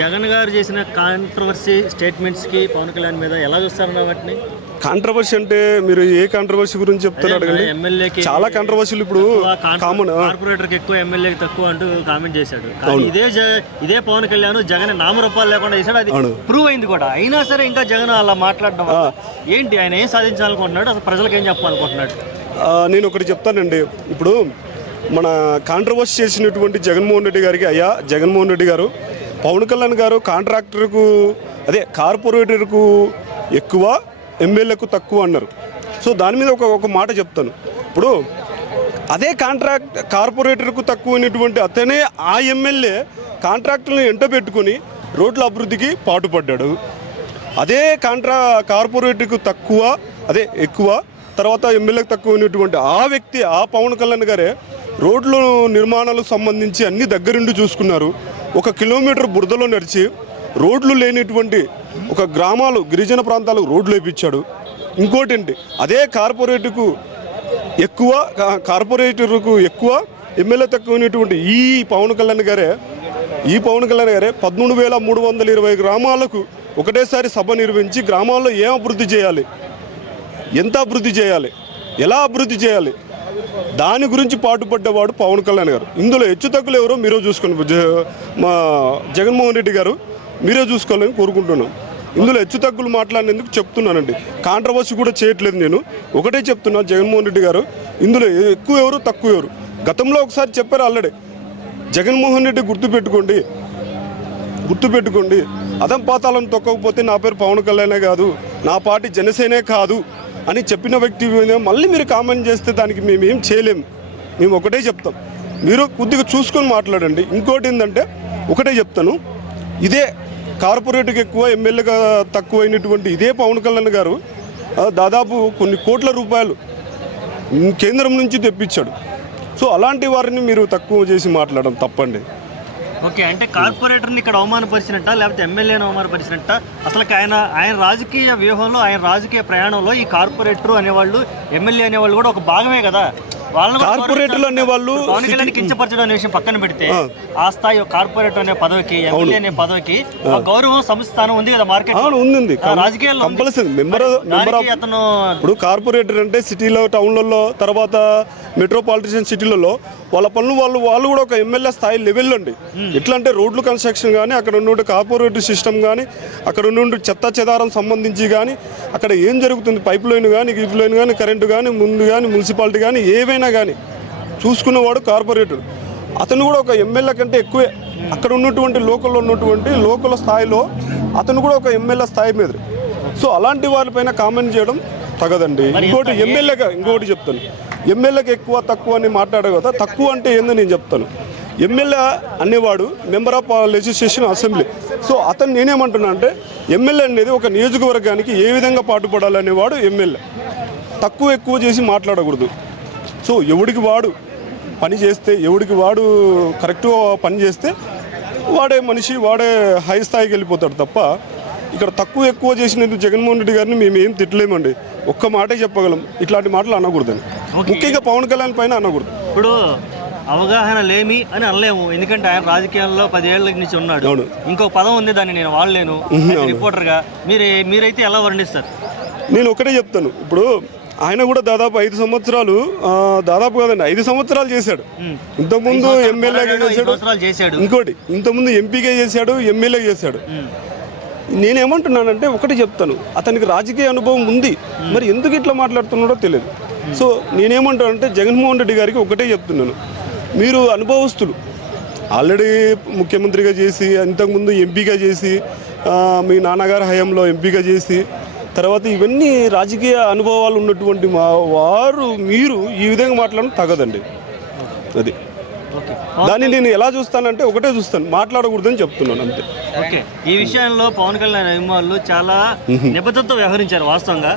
జగన్ గారు చేసిన కాంట్రవర్సీ స్టేట్మెంట్స్కి పవన్ కళ్యాణ్ మీద ఎలా చూస్తారన్న వాటిని? కాంట్రవర్సీ అంటే మీరు ఏ కాంట్రవర్సీ గురించి చెప్తారు అడగండి. ఎమ్మెల్యేకి చాలా కాంట్రవర్సీలు ఇప్పుడు కామన్. కార్పొరేటర్కి ఎక్కువ, ఎమ్మెల్యేకి తక్కువ అంటూ కామెంట్ చేశాడు. కానీ ఇదే పవన్ కళ్యాణ్ జగన్ నామరూపాలు లేకుండా చేశాడు. అది ప్రూవ్ అయింది కూడా. అయినా సరే ఇంకా జగన్ అలా మాట్లాడడం ఏంటి? ఆయన ఏం సాధించాలనుకుంటున్నాడు? అసలు ప్రజలకు ఏం చెప్పాలనుకుంటున్నాడు? నేను ఒకటి చెప్తానండి. ఇప్పుడు మన కాంట్రవర్సీ చేసినటువంటి జగన్మోహన్ రెడ్డి గారికి, అయ్యా జగన్మోహన్ రెడ్డి గారు, పవన్ కళ్యాణ్ గారు కాంట్రాక్టర్కు కార్పొరేటర్కు ఎక్కువ, ఎమ్మెల్యేకు తక్కువ అన్నారు. సో దాని మీద ఒక మాట చెప్తాను. ఇప్పుడు అదే కార్పొరేటర్కు తక్కువైనటువంటి అతనే ఆ ఎమ్మెల్యే కాంట్రాక్టర్లను ఎంట పెట్టుకుని రోడ్ల అభివృద్ధికి పాటుపడ్డాడు. అదే కార్పొరేటర్కు ఎక్కువ, తర్వాత ఎమ్మెల్యేకి తక్కువ ఉన్నటువంటి ఆ వ్యక్తి, ఆ పవన్ కళ్యాణ్ గారే రోడ్ల నిర్మాణాలకు సంబంధించి అన్ని దగ్గరుండి చూసుకున్నారు. 1 కిలోమీటర్ బురదలో నడిచి రోడ్లు లేనిటువంటి ఒక గ్రామాలు, గిరిజన ప్రాంతాలకు రోడ్లు వేయించాడు. ఇంకోటండి, అదే కార్పొరేటర్కు ఎక్కువ, ఎమ్మెల్యే తక్కువైనటువంటి ఈ పవన్ కళ్యాణ్ గారే 13,320 గ్రామాలకు ఒకటేసారి సభ నిర్వహించి గ్రామాల్లో ఏం అభివృద్ధి చేయాలి, ఎంత అభివృద్ధి చేయాలి, ఎలా అభివృద్ధి చేయాలి, దాని గురించి పాటుపడ్డవాడు పవన్ కళ్యాణ్ గారు. ఇందులో హెచ్చుతగ్గులు ఎవరో మీరే చూసుకోండి. మా జగన్మోహన్ రెడ్డి గారు మీరే చూసుకోవాలని కోరుకుంటున్నాం. ఇందులో హెచ్చుతగ్గులు మాట్లాడినందుకు చెప్తున్నానండి. కాంట్రవర్సీ కూడా చేయట్లేదు. నేను ఒకటే చెప్తున్నా, జగన్మోహన్ రెడ్డి గారు ఇందులో ఎక్కువ ఎవరు తక్కువ ఎవరు. గతంలో ఒకసారి చెప్పారు ఆల్రెడీ. జగన్మోహన్ రెడ్డి గుర్తుపెట్టుకోండి, అదం పాతాలను తొక్కకపోతే నా పేరు పవన్ కళ్యాణే కాదు, నా పార్టీ జనసేనే కాదు అని చెప్పిన వ్యక్తి మళ్ళీ మీరు కామెంట్ చేస్తే దానికి మేమేం చేయలేము. మేము ఒకటే చెప్తాం, మీరు కొద్దిగా చూసుకొని మాట్లాడండి. ఇంకోటి ఏంటంటే ఒకటే చెప్తాను, ఇదే కార్పొరేట్కి ఎక్కువ, ఎమ్మెల్యేగా తక్కువ అయినటువంటి ఇదే పవన్ కళ్యాణ్ గారు దాదాపు కొన్ని కోట్ల రూపాయలు కేంద్రం నుంచి తెప్పించాడు. సో అలాంటి వారిని మీరు తక్కువ చేసి మాట్లాడడం తప్పండి. ఓకే, అంటే కార్పొరేటర్ని ఇక్కడ అవమానపరిచినట్ట, లేకపోతే ఎమ్మెల్యేని అవమానపరిచినట్ట? అసలు ఆయన రాజకీయ వ్యూహంలో, ఆయన రాజకీయ ప్రయాణంలో ఈ కార్పొరేటర్ అనేవాళ్ళు, ఎమ్మెల్యే అనేవాళ్ళు కూడా ఒక భాగమే కదా. కార్పొరేటర్లు అనేవాళ్ళు పవన్ కళ్యాణ్ కించపరచడం అనే విషయం పక్కన పెడితే, ఆ స్థాయి కార్పొరేటర్ అనే పదవికి, ఎమ్మెల్యే అనే పదవికి గౌరవం, సంస్థానం ఉంది కదా మార్కెట్ ఉంది. రాజకీయాల్లో అతను ఇప్పుడు కార్పొరేటర్ అంటే సిటీలో, టౌన్లలో, తర్వాత మెట్రోపాలిటన్ సిటీలలో వాళ్ళ పనులు వాళ్ళు కూడా ఒక ఎమ్మెల్యే స్థాయి లెవెల్లో అండి. ఎట్లా అంటే రోడ్లు కన్స్ట్రక్షన్ కానీ, అక్కడ ఉన్న కార్పొరేటివ్ సిస్టమ్ కానీ, అక్కడ ఉన్న చెత్త చెదారం సంబంధించి కానీ, అక్కడ ఏం జరుగుతుంది, పైప్ లైన్ కానీ, గిఫ్ట్ లైన్ కానీ, కరెంటు కానీ, ముందు కానీ, మున్సిపాలిటీ కానీ, ఏవైనా కానీ చూసుకున్నవాడు కార్పొరేటర్. అతను కూడా ఒక ఎమ్మెల్యే కంటే ఎక్కువే. అక్కడ ఉన్నటువంటి లోకల్ స్థాయిలో అతను కూడా ఒక ఎమ్మెల్యే స్థాయి మీద. సో అలాంటి వారిపైన కామెంట్ చేయడం తగదండి. ఇంకోటి చెప్తాను, ఎమ్మెల్యేకి ఎక్కువ తక్కువ అని మాట్లాడే కదా. తక్కువ అంటే ఏందో నేను చెప్తాను. ఎమ్మెల్యే అనేవాడు member of legislation assembly. So అతను నేనేమంటున్నా అంటే, ఎమ్మెల్యే అనేది ఒక నియోజకవర్గానికి ఏ విధంగా పాటుపడాలనేవాడు ఎమ్మెల్యే. తక్కువ ఎక్కువ చేసి మాట్లాడకూడదు. సో ఎవడికి వాడు పని చేస్తే, ఎవడికి వాడు కరెక్ట్గా పని చేస్తే వాడే మనిషి, వాడే హై స్థాయికి వెళ్ళిపోతాడు తప్ప, ఇక్కడ తక్కువ ఎక్కువ చేసినందుకు జగన్మోహన్ రెడ్డి గారిని మేము ఏం తిట్టలేమండి. ఒక్క మాటే చెప్పగలం, ఇట్లాంటి మాటలు అనకూడదని. ముఖ్యంగా పవన్ కళ్యాణ్ పైన అనకూడదు. ఇప్పుడు అవగాహన లేమి అని అనలేము, ఎందుకంటే ఆయన రాజకీయాల్లో 10 ఏళ్ల నుంచి ఉన్నాడు. ఇంకో పదం ఉంది, దాన్ని నేను వాడలేను రిపోర్టర్గా. మీరైతే ఎలా వర్ణిస్తారు? నేను ఒకటే చెప్తాను. ఇప్పుడు ఆయన కూడా దాదాపు 5 సంవత్సరాలు, దాదాపు కాదండి 5 సంవత్సరాలు చేశాడు. ఇంతకుముందు ఎమ్మెల్యేగా చేశాడు, ఇంకోటి ఇంతకుముందు ఎంపీగా చేశాడు, ఎమ్మెల్యే చేశాడు. నేనేమంటున్నానంటే ఒకటి చెప్తాను, అతనికి రాజకీయ అనుభవం ఉంది, మరి ఎందుకు ఇట్లా మాట్లాడుతున్నాడో తెలియదు. సో నేనేమంటానంటే జగన్మోహన్ రెడ్డి గారికి ఒకటే చెప్తున్నాను, మీరు అనుభవస్తులు, ఆల్రెడీ ముఖ్యమంత్రిగా చేసి, ఇంతకుముందు ఎంపీగా చేసి, మీ నాన్నగారి హయాంలో ఎంపీగా చేసి, తర్వాత ఇవన్నీ రాజకీయ అనుభవాలు ఉన్నటువంటి మీరు ఈ విధంగా మాట్లాడడం తగదండి. అది దాన్ని నేను ఎలా చూస్తానంటే ఒకటే చూస్తాను, మాట్లాడకూడదని చెప్తున్నాను అంతే. ఓకే, ఈ విషయంలో పవన్ కళ్యాణ్ అభిమానులు చాలా నిబద్ధతతో వ్యవహరించారు. వాస్తవంగా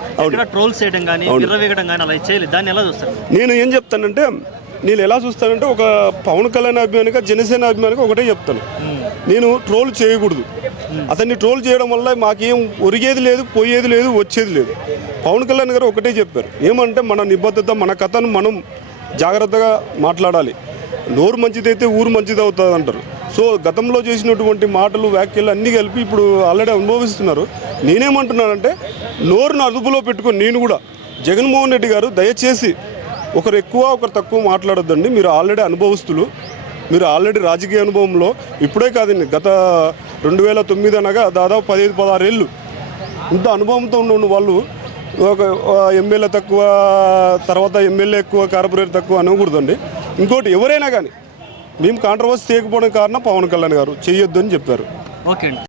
ట్రోల్స్ చేయడం కానీ, విర్రవీగడం కానీ అలా చేయలేదు. దాన్ని ఎలా చూస్తారు? నేను ఏం చెప్తానంటే, ఒక పవన్ కళ్యాణ్ అభిమానిగా, జనసేన అభిమానిగా ఒకటే చెప్తాను, నేను ట్రోల్ చేయకూడదు. అతన్ని ట్రోల్ చేయడం వల్ల మాకేం ఒరిగేది లేదు, పోయేది లేదు, వచ్చేది లేదు. పవన్ కళ్యాణ్ గారు ఒకటే చెప్పారు, ఏమంటే మన నిబద్ధత, మన కథను మనం జాగ్రత్తగా మాట్లాడాలి. నోరు మంచిదైతే ఊరు మంచిది అవుతుంది అంటారు. సో గతంలో చేసినటువంటి మాటలు వ్యాఖ్యలు అన్నీ కలిపి ఇప్పుడు ఆల్రెడీ అనుభవిస్తున్నారు. నేనేమంటున్నానంటే నోరును అదుపులో పెట్టుకొని నేను కూడా జగన్మోహన్ రెడ్డి గారు దయచేసి ఒకరు ఎక్కువ ఒకరు తక్కువ మాట్లాడొద్దండి. మీరు ఆల్రెడీ అనుభవస్తులు, మీరు ఆల్రెడీ రాజకీయ అనుభవంలో ఇప్పుడే కాదండి, గత 2009 అనగా దాదాపు 15-16 ఏళ్ళు ఇంత అనుభవంతో ఉన్న వాళ్ళు ఒక ఎమ్మెల్యే తక్కువ, తర్వాత ఎమ్మెల్యే ఎక్కువ, కార్పొరేటర్ తక్కువ అనకూడదండి. ఇంకోటి ఎవరైనా కానీ మేము కాంట్రవర్సీ చేయకపోవడం కారణం పవన్ కళ్యాణ్ గారు చేయొద్దు అని చెప్పారు. ఓకే అండి.